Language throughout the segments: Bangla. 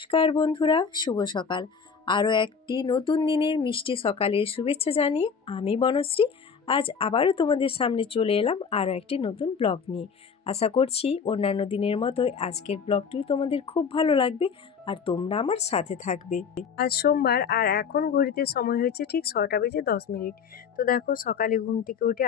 নমস্কার বন্ধুরা, শুভ সকাল। আরও একটি নতুন দিনের মিষ্টি সকালের শুভেচ্ছা জানিয়ে আমি বনশ্রী আজ আবারও তোমাদের সামনে চলে এলাম আরও একটি নতুন ব্লগ নিয়ে। আশা করছি অন্যান্য দিনের মতোই আজকের ব্লগটিও তোমাদের খুব ভালো লাগবে আর তোমরা আমার সাথে থাকবে। আজ সোমবার আর এখন ঘড়িতে সময় হয়েছে ঠিক 6:10। তো দেখো, সকালে ঘুম থেকে উঠে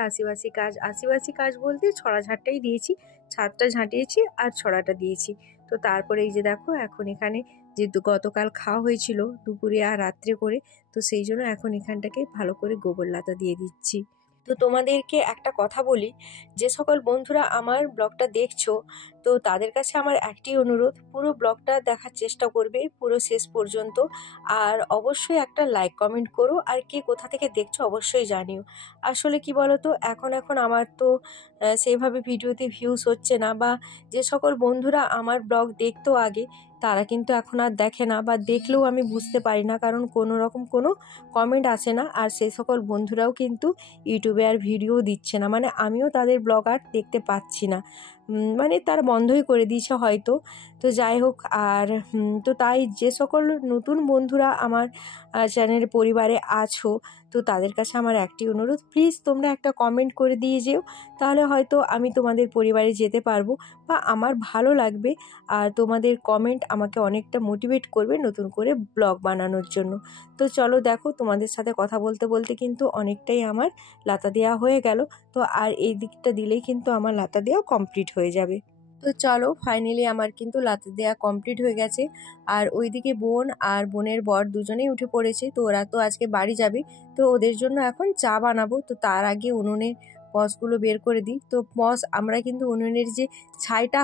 আশিবাসি কাজ বলতে ছড়া ঝাড়টাই দিয়েছি, ছাদটা ঝাঁটিয়েছি আর ছড়াটা দিয়েছি। তো তারপরে এই যে দেখো, এখন এখানে যেহেতু গতকাল খাওয়া হয়েছিল দুপুরে আর রাত্রে করে, তো সেই জন্য এখন এখানটাকে ভালো করে গোবর লাতা দিয়ে দিচ্ছি। তো তোমাদেরকে একটা কথা বলি, যে সকল বন্ধুরা আমার ব্লগটা দেখছো, তো তাদের কাছে আমার একটি অনুরোধ, পুরো ব্লগটা দেখার চেষ্টা করবে পুরো শেষ পর্যন্ত। আর অবশ্যই একটা লাইক কমেন্ট করো, আর কে কোথা থেকে দেখছো অবশ্যই জানিও। আসলে কি বলো তো, এখন আমার তো সেইভাবে ভিডিওতে ভিউজ হচ্ছে না, বা যে সকল বন্ধুরা আমার ব্লগ দেখতো আগে তারা কিন্তু এখন আর দেখে না, বা দেখলেও আমি বুঝতে পারি না, কারণ কোনো রকম কোনো কমেন্ট আসে না। আর সেই সকল বন্ধুরাও কিন্তু ইউটিউবে আর ভিডিও দিচ্ছে না, মানে আমিও তাদের ব্লগ আর দেখতে পাচ্ছি না, মানে তারা বন্ধই করে দিয়েছে হয়তো। তো যাই হোক, আর তো তাই যে সকল নতুন বন্ধুরা আমার চ্যানেলের পরিবারে আছো, তো তাদের কাছে আমার একটি অনুরোধ, প্লিজ তোমরা একটা কমেন্ট করে দিয়ে যেও, তাহলে হয়তো আমি তোমাদের পরিবারে যেতে পারবো, বা আমার ভালো লাগবে। আর তোমাদের কমেন্ট আমাকে অনেকটা মোটিভেট করবে নতুন করে ব্লগ বানানোর জন্য। তো চলো দেখো, তোমাদের সাথে কথা বলতে বলতে কিন্তু অনেকটাই আমার লাতা দেওয়া হয়ে গেল। তো আর এই দিকটা দিলেই কিন্তু আমার লাতা দেওয়া কমপ্লিট হয়ে যাবে। তো চলো, ফাইনালি আমার কিন্তু লাতা দেওয়া কমপ্লিট হয়ে গেছে। আর ওইদিকে বোন আর বোনের বর দুজনেই উঠে পড়েছে, তো ওরা তো আজকে বাড়ি যাবে, তো ওদের জন্য এখন চা বানাবো। তো তার আগে উনুনের পসগুলো বের করে দিই। তো পস আমরা কিন্তু উনুনের যে ছাইটা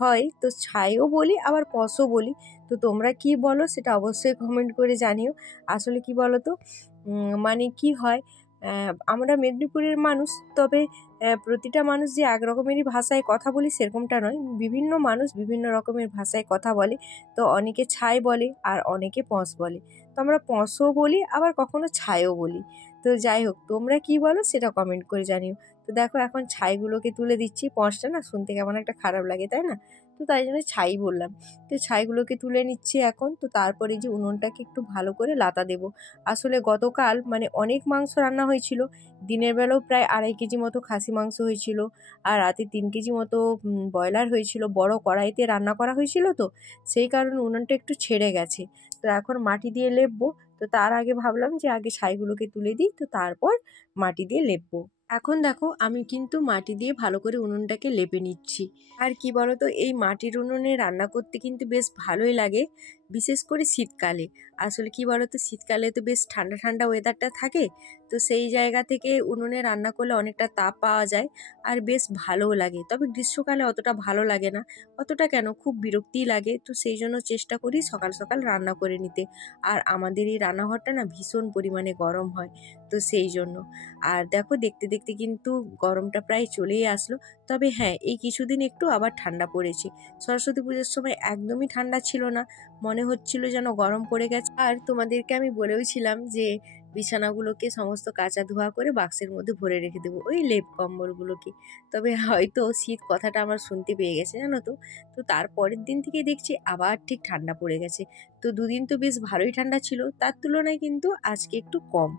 হয়, তো ছাইও বলি আবার পসও বলি। তো তোমরা কি বলো সেটা অবশ্যই কমেন্ট করে জানিও। আসলে কি বলো তো, মানে কি হয়, আমরা মেদিনীপুরের মানুষ, তবে প্রতিটা মানুষ যে এক রকমেরই ভাষায় কথা বলি সেরকমটা নয়, বিভিন্ন মানুষ বিভিন্ন রকমের ভাষায় কথা বলে। তো অনেকে ছাই বলে আর অনেকে পঁস বলে, তো আমরা পঁসও বলি আবার কখনো ছাইও বলি। তো যাই হোক, তোমরা কি বলো সেটা কমেন্ট করে জানিও। তো দেখো, এখন ছাইগুলোকে তুলে দিচ্ছি, পঁসটা না শুনতে কেমন একটা খারাপ লাগে, তাই না? তো তাই জন্য ছাই বললাম। তো ছাইগুলোকে তুলে নিচ্ছি এখন। তো তারপরে যে উনুনটাকে একটু ভালো করে লাতা দেবো। আসলে গতকাল মানে অনেক মাংস রান্না হয়েছিল, দিনের বেলাও প্রায় 2.5 কেজি মতো খাসি মাংস হয়েছিল, আর রাতে 3 কেজি মতো ব্রয়লার হয়েছিল, বড় কড়াইতে রান্না করা হয়েছিল, তো সেই কারণে উনুনটা একটু ছেড়ে গেছে। তো এখন মাটি দিয়ে লেপবো। তো তার আগে ভাবলাম যে আগে ছাইগুলোকে তুলে দিই, তো তারপর মাটি দিয়ে লেপবো। এখন দেখো, আমি কিন্তু মাটি দিয়ে ভালো করে উনুনটাকে লেপে নিচ্ছি। আর কি বলতো, এই মাটির উনুনে রান্না করতে কিন্তু বেশ ভালোই লাগে, বিশেষ করে শীতকালে। আসলে কি বলতো, শীতকালে তো বেশ ঠান্ডা ঠান্ডা ওয়েদারটা থাকে, তো সেই জায়গা থেকে উনুনে রান্না করলে অনেকটা তাপ পাওয়া যায় আর বেশ ভালোও লাগে। তবে গ্রীষ্মকালে অতটা ভালো লাগে না, অতটা কেন, খুব বিরক্তিই লাগে। তো সেই জন্য চেষ্টা করি সকাল সকাল রান্না করে নিতে। আর আমাদের এই রান্নাঘরটা না ভীষণ পরিমাণে গরম হয়, তো সেই জন্য। আর দেখো, দেখতে দেখতে কিন্তু গরমটা প্রায় চলেই আসলো। তবে হ্যাঁ, এই কিছুদিন একটু আবার ঠান্ডা পড়েছে। সরস্বতী পুজোর সময় একদমই ঠান্ডা ছিল না, মনে হচ্ছিল যেন গরম পড়ে গেছে। আর তোমাদেরকে আমি বলেওছিলাম যে বিছানাগুলোকে সমস্ত কাচা ধোয়া করে বাক্সের মধ্যে ভরে রেখে দেবো, ওই লেপ কম্বলগুলোকে। তবে হয়তো শীত কথাটা আমার শুনতে পেয়ে গেছে, জানো তো। তো তারপরের দিন থেকে দেখছি আবার ঠিক ঠান্ডা পড়ে গেছে। তো দুদিন তো বেশ ভালোই ঠান্ডা ছিল, তার তুলনায় কিন্তু আজকে একটু কম।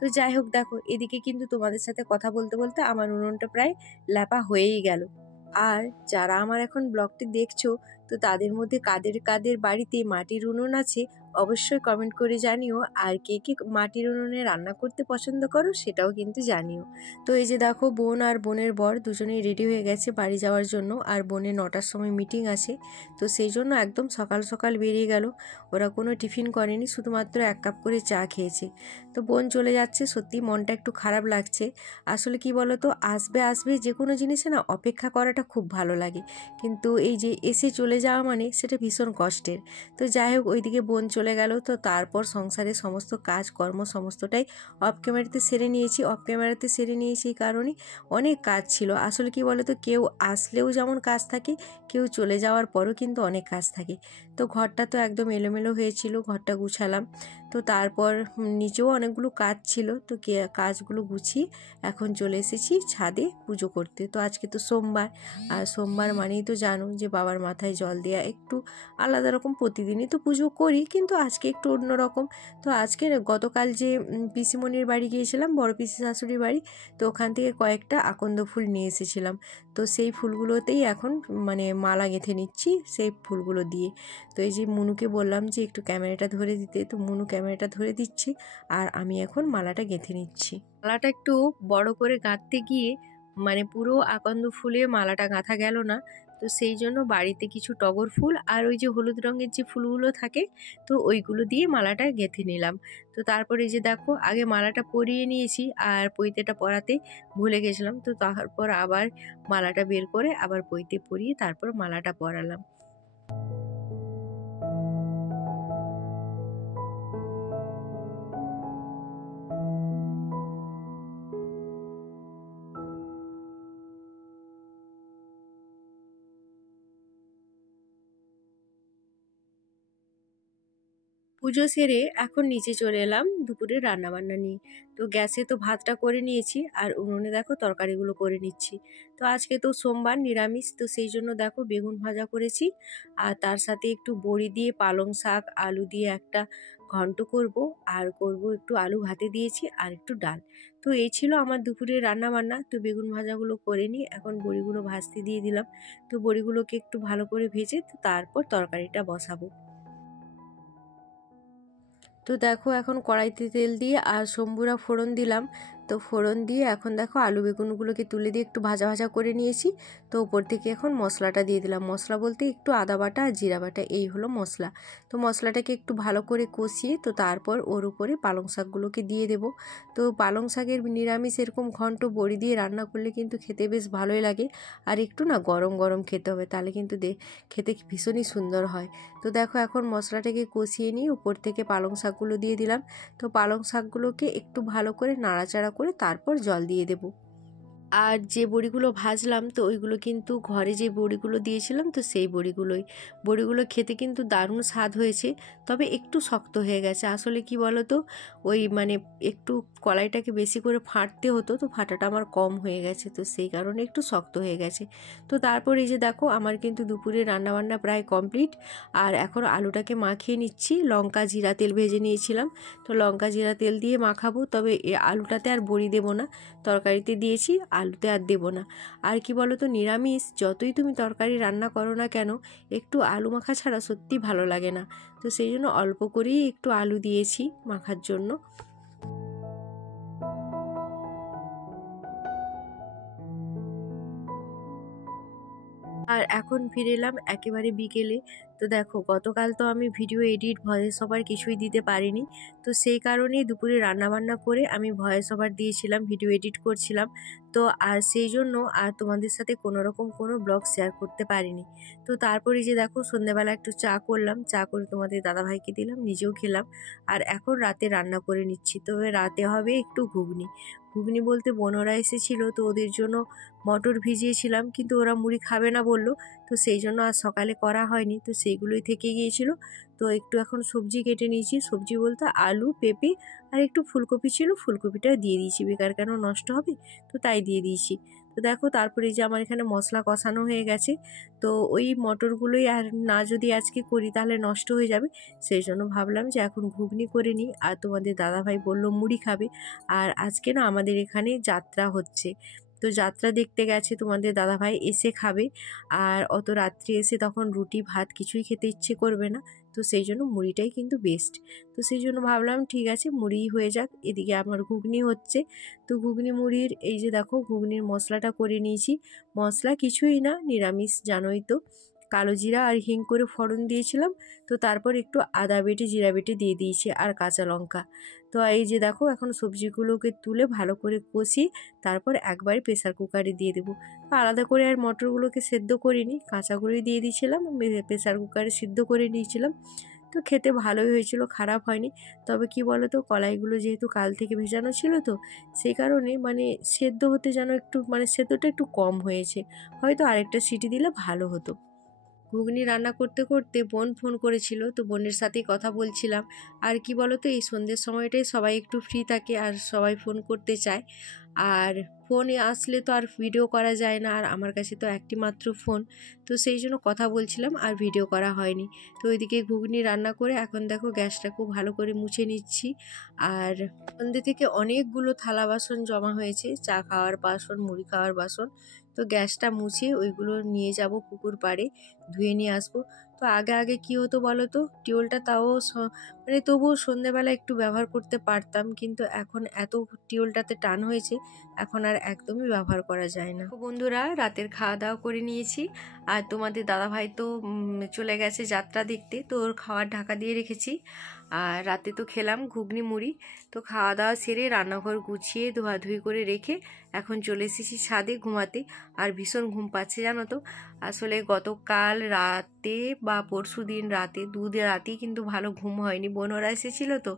তো যাই হোক, দেখো এদিকে কিন্তু তোমাদের সাথে কথা বলতে বলতে আমার উনুনটা প্রায় লেপা হয়েই গেল। আর যারা আমার এখন ব্লগটি দেখছো, তো তাদের মধ্যে কাদের কাদের বাড়িতে মাটির উনুন আছে অবশ্যই কমেন্ট করে জানিও। আর কে কে মাটির উনুনে রান্না করতে পছন্দ করো সেটাও কিন্তু জানিও। তো এই যে দেখো, বোন আর বোনের বর দুজনেই রেডি হয়ে গেছে বাড়ি যাওয়ার জন্য। আর বোনের 9টার সময় মিটিং আছে, তো সেই জন্য একদম সকাল সকাল বেরিয়ে গেল। ওরা কোনো টিফিন করেনি, শুধুমাত্র 1 কাপ করে চা খেয়েছে। তো বোন চলে যাচ্ছে, সত্যি মনটা একটু খারাপ লাগছে। আসলে কি বলো তো, আসবে আসবে যে কোনো জিনিসে না অপেক্ষা করাটা খুব ভালো লাগে, কিন্তু এই যে এসে চলে যাওয়া মানে সেটা ভীষণ কষ্টের। তো যাই হোক, ওইদিকে বোন চলে চলে গেল। তো তারপর সংসারের সমস্ত কাজকর্ম সমস্তটাই অফ ক্যামেরাতে সেরে নিয়েছি। অফ ক্যামেরাতে সেরে নিয়েছি এই কারণে অনেক কাজ ছিল। আসলে কি বলো তো, কেউ আসলেও যেমন কাজ থাকে, কেউ চলে যাওয়ার পরও কিন্তু অনেক কাজ থাকে। তো ঘরটা তো একদম এলোমেলো হয়েছিল, ঘরটা গুছালাম। তো তারপর নিচেও অনেকগুলো কাজ ছিল, তো কাজগুলো গুছিয়ে এখন চলে এসেছি ছাদে পুজো করতে। তো আজকে তো সোমবার, আর সোমবার মানেই তো জানো যে বাবার মাথায় জল দেওয়া একটু আলাদা রকম। প্রতিদিনই তো পুজো করি, কিন্তু আজকে একটু অন্যরকম। তো আজকে গতকাল যে পিসিমণির বাড়ি গিয়েছিলাম, বড় পিসি শাশুড়ির বাড়ি, তো ওখান থেকে কয়েকটা আকন্দ ফুল নিয়ে এসেছিলাম। তো সেই ফুলগুলোতেই এখন মানে মালা গেঁথে নিচ্ছি সেই ফুলগুলো দিয়ে। তো এই যে মুনুকে বললাম যে একটু ক্যামেরাটা ধরে দিতে, তো মুনু ক্যামেরাটা ধরে দিচ্ছি আর আমি এখন মালাটা গেঁথে নিচ্ছি। মালাটা একটু বড় করে গাঁথতে গিয়ে মানে পুরো আকন্দ ফুলে মালাটা গাঁথা গেল না। তো সেই জন্য বাড়িতে কিছু টগর ফুল আর ওই যে হলুদ রঙের যে ফুলগুলো থাকে, তো ওইগুলো দিয়ে মালাটা গেঁথে নিলাম। তো তারপরে এই যে দেখো, আগে মালাটা পরিয়ে নিয়েছি আর পৈতেটা পরাতে ভুলে গেছিলাম। তো তারপর আবার মালাটা বের করে আবার পৈতে পরিয়ে তারপর মালাটা পরালাম। পুজো সেরে এখন নিচে চলে এলাম দুপুরে রান্নাবান্না নিয়ে। তো গ্যাসে তো ভাতটা করে নিয়েছি আর উনুনে দেখো তরকারিগুলো করে নিচ্ছি। তো আজকে তো সোমবার নিরামিষ, তো সেই জন্য দেখো বেগুন ভাজা করেছি আর তার সাথে একটু বড়ি দিয়ে পালং শাক আলু দিয়ে একটা ঘন্ট করব, আর করব একটু আলু ভাতে দিয়েছি আর একটু ডাল। তো এই ছিল আমার দুপুরে রান্নাবান্না। তো বেগুন ভাজাগুলো করে নিই, এখন বড়িগুলো ভাজতে দিয়ে দিলাম। তো বড়িগুলোকে একটু ভালো করে ভেজে তো তারপর তরকারিটা বসাবো। তো দেখো এখন কড়াইতে তেল দিয়ে আর সম্বুরা ফোড়ন দিলাম। তো ফোড়ন দিয়ে এখন দেখো আলু বেগুনগুলোকে তুলে দিয়ে একটু ভাজা ভাজা করে নিয়েছি। তো ওপর থেকে এখন মশলাটা দিয়ে দিলাম। মশলা বলতে একটু আদা বাটা আর জিরা বাটা, এই হলো মশলা। তো মশলাটাকে একটু ভালো করে কষিয়ে তো তারপর ওর উপরে পালং শাকগুলোকে দিয়ে দেব। তো পালং শাকের নিরামিষ এরকম ঘন্ট বড়ি দিয়ে রান্না করলে কিন্তু খেতে বেশ ভালোই লাগে। আর একটু না গরম গরম খেতে হবে, তাহলে কিন্তু খেতে ভীষণই সুন্দর হয়। তো দেখো এখন মশলাটাকে কষিয়ে নিয়ে উপর থেকে পালং শাকগুলো দিয়ে দিলাম। তো পালং শাকগুলোকে একটু ভালো করে নাড়াচাড়া করে তারপর জল দিয়ে দেবো। আর যে বড়িগুলো ভাজলাম তো ওইগুলো কিন্তু ঘরে যে বড়িগুলো দিয়েছিলাম, তো সেই বড়িগুলো খেতে কিন্তু দারুণ স্বাদ হয়েছে। তবে একটু শক্ত হয়ে গেছে। আসলে কি বলো তো, ওই মানে একটু কড়াইটাকে বেশি করে ফাটতে হতো, তো ফাটাটা আমার কম হয়ে গেছে, তো সেই কারণে একটু শক্ত হয়ে গেছে। তো তারপর এই যে দেখো আমার কিন্তু দুপুরে রান্নাবান্না প্রায় কমপ্লিট। আর এখন আলুটাকে মাখিয়ে নিচ্ছি। লঙ্কা জিরা তেল ভেজে নিয়েছিলাম, তো লঙ্কা জিরা তেল দিয়ে মাখাবো। তবে আলুটাতে আর বড়ি দেবো না, তরকারিতে দিয়েছি, আলুতে আর দেবো না। আর কি বলো তো, নিরামিষ যতই তুমি তরকারি রান্না করো না কেন, একটু আলু মাখা ছাড়া সত্যি ভালো লাগে না। তো সেই জন্য অল্প করেই একটু আলু দিয়েছি মাখার জন্য। আর এখন ফিরে এলাম একেবারে বিকেলে। তো দেখো, গতকাল তো আমি ভিডিও এডিট ভয়েস ওভার কিছুই দিতে পারিনি। তো সেই কারণেই দুপুরে রান্নাবান্না করে আমি ভয়েস ওভার দিয়েছিলাম, ভিডিও এডিট করছিলাম। তো আর সেই জন্য আর তোমাদের সাথে কোনো রকম কোনো ব্লগ শেয়ার করতে পারিনি। তো তারপরে যে দেখো, সন্ধ্যাবেলা একটু চা করলাম, চা করে তোমাদের দাদাভাইকে দিলাম, নিজেও খেলাম। আর এখন রাতে রান্না করে নিচ্ছি। তবে রাতে হবে একটু ঘুগনি। ঘুগনি বলতে বোনরা এসেছিল, তো ওদের জন্য মটর ভিজিয়েছিলাম, কিন্তু ওরা মুড়ি খাবে না বললো। তো সেই জন্য আর সকালে করা হয়নি, তো সেইগুলোই থেকে গিয়েছিল। তো একটু এখন সবজি কেটে নিয়েছি। সবজি বলতে আলু পেঁপে আর একটু ফুলকপি ছিল, ফুলকপিটা দিয়ে দিয়েছি, বেকার কেন নষ্ট হবে, তো তাই দিয়ে দিয়েছি। তো দেখো তারপরে যে আমার এখানে মশলা কষানো হয়ে গেছে। তো ওই মটরগুলোই আর না যদি আজকে করি তাহলে নষ্ট হয়ে যাবে। সেই জন্য ভাবলাম যে এখন ঘুগনি করে নিই। আর তোমাদের দাদাভাই বলল মুড়ি খাবে। আর আজকে না আমাদের এখানে যাত্রা হচ্ছে, তো যাত্রা দেখতে গেছে তোমাদের দাদাভাই, এসে খাবে। আর অত রাত্রি এসে তখন রুটি ভাত কিছুই খেতে ইচ্ছে করবে না। তো সেই জন্য মুড়িটাই কিন্তু বেস্ট। তো সেই জন্য ভাবলাম ঠিক আছে মুড়িই হয়ে যাক। এদিকে আমার ঘুগনি হচ্ছে। তো ঘুগনি মুড়ির এই যে দেখো ঘুগনির মশলাটা করে নিয়েছি। মশলা কিছুই না, নিরামিষ জানোই তো, কালো জিরা আর হিং করে ফোড়ন দিয়েছিলাম। তো তারপর একটু আদা বেটে জিরা বেটে দিয়ে দিয়েছি আর কাঁচা লঙ্কা। তো এই যে দেখো এখন সবজিগুলোকে তুলে ভালো করে কষি, তারপর একবারে প্রেসার কুকারে দিয়ে দেবো। আলাদা করে আর মটরগুলোকে সেদ্ধ করিনি, কাঁচাগুলোই দিয়ে দিয়েছিলাম, প্রেসার কুকারে সিদ্ধ করে নিয়েছিলাম। তো তো খেতে ভালোই হয়েছিল, খারাপ হয়নি। তবে কি বলো তো, কলাইগুলো যেহেতু কাল থেকে ভেজানো ছিল তো সেই কারণে মানে সেদ্ধ হতে যেন একটু মানে সেদ্ধটা একটু কম হয়েছে, হয়তো আরেকটা সিটি দিলে ভালো হতো। ঘুগনি রান্না করতে করতে বোন ফোন করেছিল, তো বোনের সাথেই কথা বলছিলাম। আর কি বলো তো, এই সন্ধ্যের সময়টাই সবাই একটু ফ্রি থাকে আর সবাই ফোন করতে চায়। আর ফোনে আসলে তো আর ভিডিও করা যায় না, আর আমার কাছে তো একটি মাত্র ফোন, তো সেই জন্য কথা বলছিলাম আর ভিডিও করা হয়নি। তো ওইদিকে ঘুগনি রান্না করে এখন দেখো গ্যাসটা খুব ভালো করে মুছে নিচ্ছি। আর সন্ধ্যে থেকে অনেকগুলো থালা বাসন জমা হয়েছে, চা খাওয়ার বাসন, মুড়ি খাওয়ার বাসন। তো গ্যাসটা মুছে ওইগুলো নিয়ে যাব পুকুর পাড়ে, ধুয়ে নিয়ে আসবো। তো আগে আগে কি হতো বলো তো, টিউবওয়েলটা তাও মানে তবুও সন্ধেবেলা একটু ব্যবহার করতে পারতাম, কিন্তু এখন এত টিউবওয়েলটাতে টান হয়েছে, এখন আর একদমই ব্যবহার করা যায় না। তো বন্ধুরা, রাতের খাওয়া দাওয়া করে নিয়েছি। আর তোমাদের দাদাভাই তো চলে গেছে যাত্রা দেখতে, তো ওর খাওয়ার ঢাকা দিয়ে রেখেছি। আর রাতে তো খেলাম ঘুগনি মুড়ি। তো খাওয়া দাওয়া সেরে রান্নাঘর গুছিয়ে ধোয়াধুয়ি করে রেখে এখন চলে এসেছি ছাদে ঘুমাতে। আর ভীষণ ঘুম পাচ্ছে জানো তো। আসলে গতকাল রাতে বা পরশু দিন রাতে রাতেই কিন্তু ভালো ঘুম হয়নি, বোনরা এসেছিল তো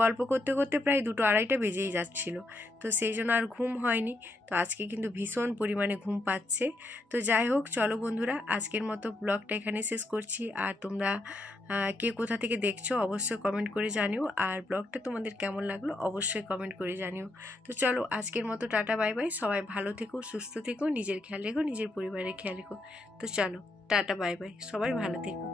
গল্প করতে করতে প্রায় 2-2:30 বেজেই যাচ্ছিল। তো সেই জন্য আর ঘুম হয়নি। তো আজকে কিন্তু ভীষণ পরিমাণে ঘুম পাচ্ছে। তো যাই হোক, চলো বন্ধুরা, আজকের মতো ব্লগটা এখানে শেষ করছি। আর তোমরা কে কোথা থেকে দেখছো অবশ্যই কমেন্ট করে জানিও, আর ব্লগটা তোমাদের কেমন লাগলো অবশ্যই কমেন্ট করে জানিও। তো চলো আজকের মতো টাটা বাই বাই, সবাই ভালো থেকো, সুস্থ থেকো, নিজের খেয়াল রেখো, নিজের পরিবারের খেয়াল রেখো। তো চলো টাটা বাই বাই, সবাই ভালো থেকো।